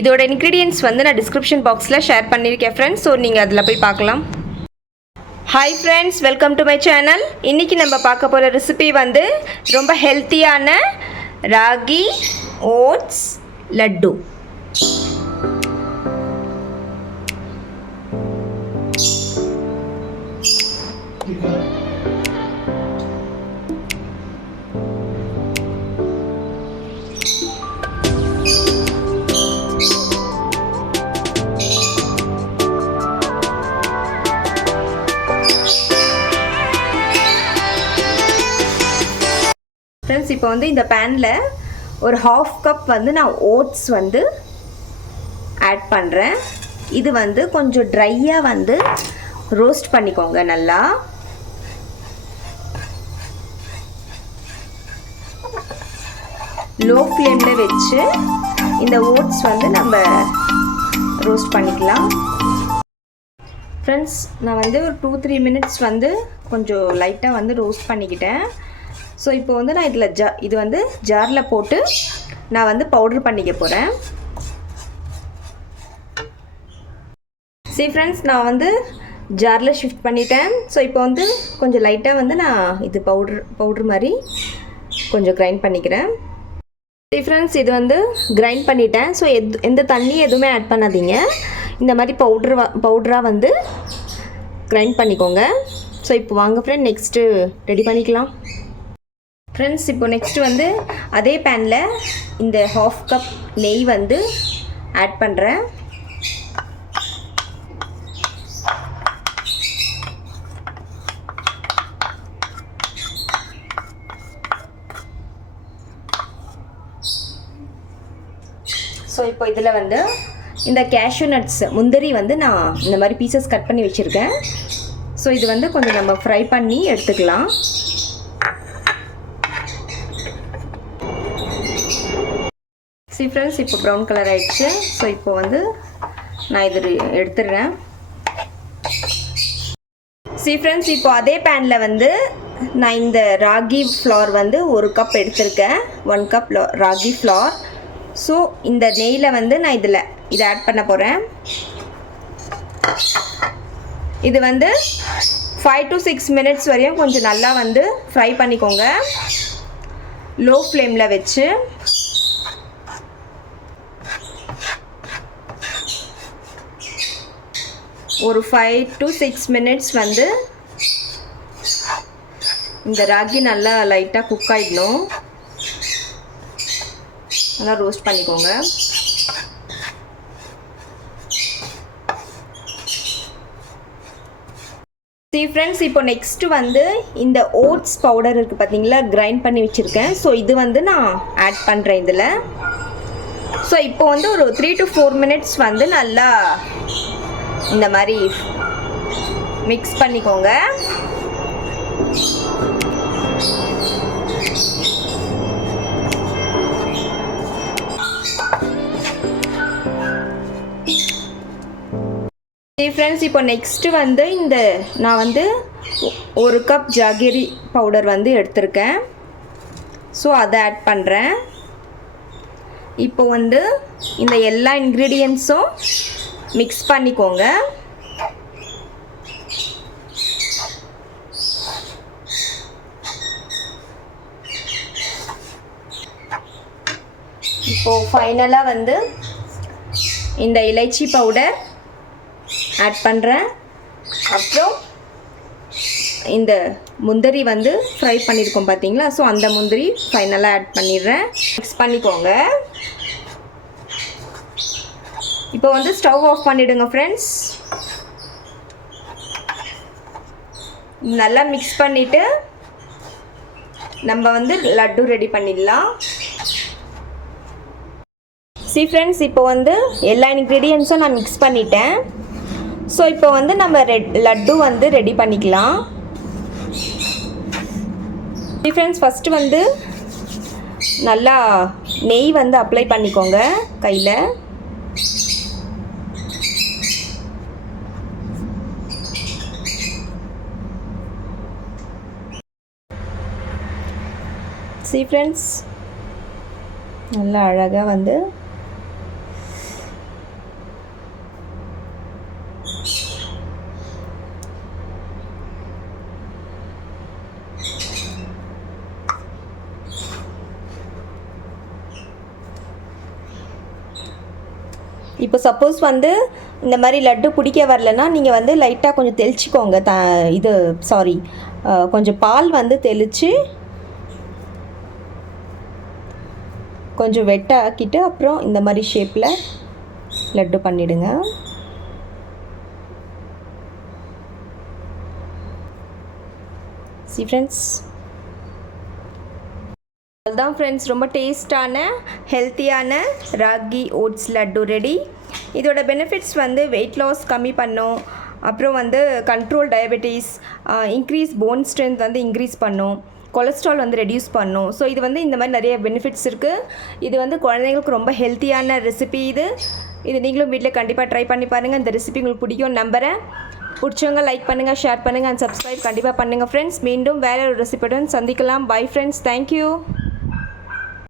இதோட இன்க்ரீடியன்ட்ஸ் வந்து நான் டிஸ்கிரிப்ஷன் பாக்ஸில் ஷேர் பண்ணியிருக்கேன் ஃப்ரெண்ட்ஸ். ஸோ நீங்கள் அதில் போய் பார்க்கலாம். Hi friends, welcome to my channel. இன்றைக்கி நம்ம பார்க்க போகிற ரெசிபி வந்து ரொம்ப ஹெல்த்தியான ராகி ஓட்ஸ் லட்டு. ஃப்ரெண்ட்ஸ், இப்போ வந்து இந்த பேனில் ஒரு ஹாஃப் கப் வந்து நான் ஓட்ஸ் வந்து ஆட் பண்ணுறேன். இது வந்து கொஞ்சம் ட்ரையாக வந்து ரோஸ்ட் பண்ணிக்கோங்க. நல்லா லோ ஃப்ளேமில் வச்சு இந்த ஓட்ஸ் வந்து நம்ம ரோஸ்ட் பண்ணிக்கலாம். ஃப்ரெண்ட்ஸ், நான் வந்து ஒரு 2-3 மினிட்ஸ் வந்து கொஞ்சம் லைட்டாக வந்து ரோஸ்ட் பண்ணிக்கிட்டேன். ஸோ இப்போ வந்து நான் இது வந்து ஜாரில் போட்டு நான் வந்து பவுட்ரு பண்ணிக்க போகிறேன். ஃப்ரெண்ட்ஸ், நான் வந்து ஜாரில் ஷிஃப்ட் பண்ணிட்டேன். ஸோ இப்போ வந்து கொஞ்சம் லைட்டாக வந்து நான் இது பவுட்ரு மாதிரி கொஞ்சம் கிரைண்ட் பண்ணிக்கிறேன். ஃப்ரெண்ட்ஸ், இது வந்து கிரைண்ட் பண்ணிட்டேன். ஸோ எந்த தண்ணி எதுவுமே ஆட் பண்ணாதீங்க. இந்த மாதிரி பவுட்ராக வந்து கிரைண்ட் பண்ணிக்கோங்க. ஸோ இப்போ வாங்க ஃப்ரெண்ட், நெக்ஸ்ட்டு ரெடி பண்ணிக்கலாம். ஃப்ரெண்ட்ஸ், இப்போ நெக்ஸ்ட்டு வந்து அதே பேனில் இந்த ஹாஃப் கப் நெய் வந்து ஆட் பண்ணுறேன். ஸோ இப்போ இதில் வந்து இந்த கேஷ்யூ நட்ஸ் முந்திரி வந்து நான் இந்த மாதிரி பீசஸ் கட் பண்ணி வச்சுருக்கேன். ஸோ இது வந்து கொஞ்சம் நம்ம ஃப்ரை பண்ணி எடுத்துக்கலாம். ஃப்ரெண்ட்ஸ், இப்போ ப்ரௌன் கலர் ஆயிடுச்சு. ஸோ இப்போ வந்து நான் இது எடுத்துடுறேன். ஃப்ரெண்ட்ஸ், இப்போ அதே பேனில் வந்து நான் இந்த ராகி ஃப்ளார் வந்து 1 கப் எடுத்திருக்கேன். 1 கப் ராகி ஃப்ளார். ஸோ இந்த நெய்யில் வந்து நான் இதை ஆட் பண்ண போகிறேன். இது வந்து 5 to 6 மினிட்ஸ் வரையும் கொஞ்சம் நல்லா வந்து ஃப்ரை பண்ணிக்கோங்க, லோ ஃப்ளேமில் வச்சு. ஒரு 5 to 6 மினிட்ஸ் வந்து இந்த ராகி நல்லா லைட்டாக குக் ஆகிடணும். நல்லா ரோஸ்ட் பண்ணிக்கோங்க. ஃப்ரெண்ட்ஸ், இப்போ நெக்ஸ்ட்டு வந்து இந்த ஓட்ஸ் பவுடர் இருக்குது பார்த்தீங்களா, கிரைண்ட் பண்ணி வச்சுருக்கேன். ஸோ இது வந்து நான் ஆட் பண்ணுறேன் இதில். ஸோ இப்போ வந்து ஒரு 3 to 4 மினிட்ஸ் வந்து நல்லா இந்த மாதிரி மிக்ஸ் பண்ணிக்கோங்க. ஃப்ரெண்ட்ஸ், இப்போ நெக்ஸ்ட்டு வந்து நான் வந்து 1 கப் ஜாகரி பவுடர் வந்து எடுத்திருக்கேன். ஸோ அதை ஆட் பண்ணுறேன். இப்போ வந்து இந்த எல்லா இன்க்ரீடியன்ட்ஸும் மிக்ஸ் பண்ணிக்கோங்க. இப்போ ஃபைனலாக வந்து இந்த இலைச்சி பவுடர் ஆட் பண்ணுறேன். அப்புறம் இந்த முந்திரி வந்து ஃப்ரை பண்ணியிருக்கோம் பார்த்தீங்களா, ஸோ அந்த முந்திரி ஃபைனலாக ஆட் பண்ணிடுறேன். மிக்ஸ் பண்ணிக்கோங்க. இப்போ வந்து ஸ்டவ் ஆஃப் பண்ணிவிடுங்க ஃப்ரெண்ட்ஸ். நல்லா மிக்ஸ் பண்ணிவிட்டு நம்ம வந்து லட்டு ரெடி பண்ணிடலாம். ஃப்ரெண்ட்ஸ், இப்போ வந்து எல்லா இன்க்ரீடியன்ஸும் நான் மிக்ஸ் பண்ணிட்டேன். ஸோ இப்போ வந்து நம்ம லட்டு வந்து ரெடி பண்ணிக்கலாம். ஃப்ரெண்ட்ஸ், ஃபஸ்ட்டு வந்து நல்லா நெய் வந்து அப்ளை பண்ணிக்கோங்க கையில். ஃப்ரெண்ட்ஸ், நல்லா அழகாக வந்து இப்போ சப்போஸ் வந்து இந்த மாதிரி லட்டு பிடிக்க வரலன்னா நீங்கள் வந்து லைட்டாக கொஞ்சம் தெளிச்சிக்கோங்க. இது சாரி, கொஞ்சம் பால் வந்து தெளித்து கொஞ்சம் வெட்டை ஆக்கிட்டு அப்புறம் இந்த மாதிரி ஷேப்பில் லட்டு பண்ணிவிடுங்க. சி ஃப்ரெண்ட்ஸ், அதுதான் ஃப்ரெண்ட்ஸ், ரொம்ப டேஸ்டான ஹெல்த்தியான ராகி ஓட்ஸ் லட்டு ரெடி. இதோட பெனிஃபிட்ஸ் வந்து வெயிட் லாஸ் கம்மி பண்ணும், அப்புறம் வந்து control diabetes, increase bone strength வந்து இன்க்ரீஸ் பண்ணும், கொலஸ்ட்ரால் வந்து ரெடியூஸ் பண்ணும். ஸோ இது வந்து இந்த மாதிரி நிறைய பெனிஃபிட்ஸ் இருக்குது. இது வந்து குழந்தைங்களுக்கு ரொம்ப ஹெல்த்தியான ரெசிபி. இது நீங்களும் வீட்டில் கண்டிப்பாக ட்ரை பண்ணி பாருங்கள். இந்த ரெசிபி உங்களுக்கு பிடிக்கும் நம்புகிறேன். பிடிச்சவங்க லைக் பண்ணுங்கள், ஷேர் பண்ணுங்கள் அண்ட் சப்ஸ்கிரைப் கண்டிப்பாக பண்ணுங்கள் ஃப்ரெண்ட்ஸ். மீண்டும் வேறு ஒரு ரெசிபியுடன் சந்திக்கலாம். Bye friends, thank you.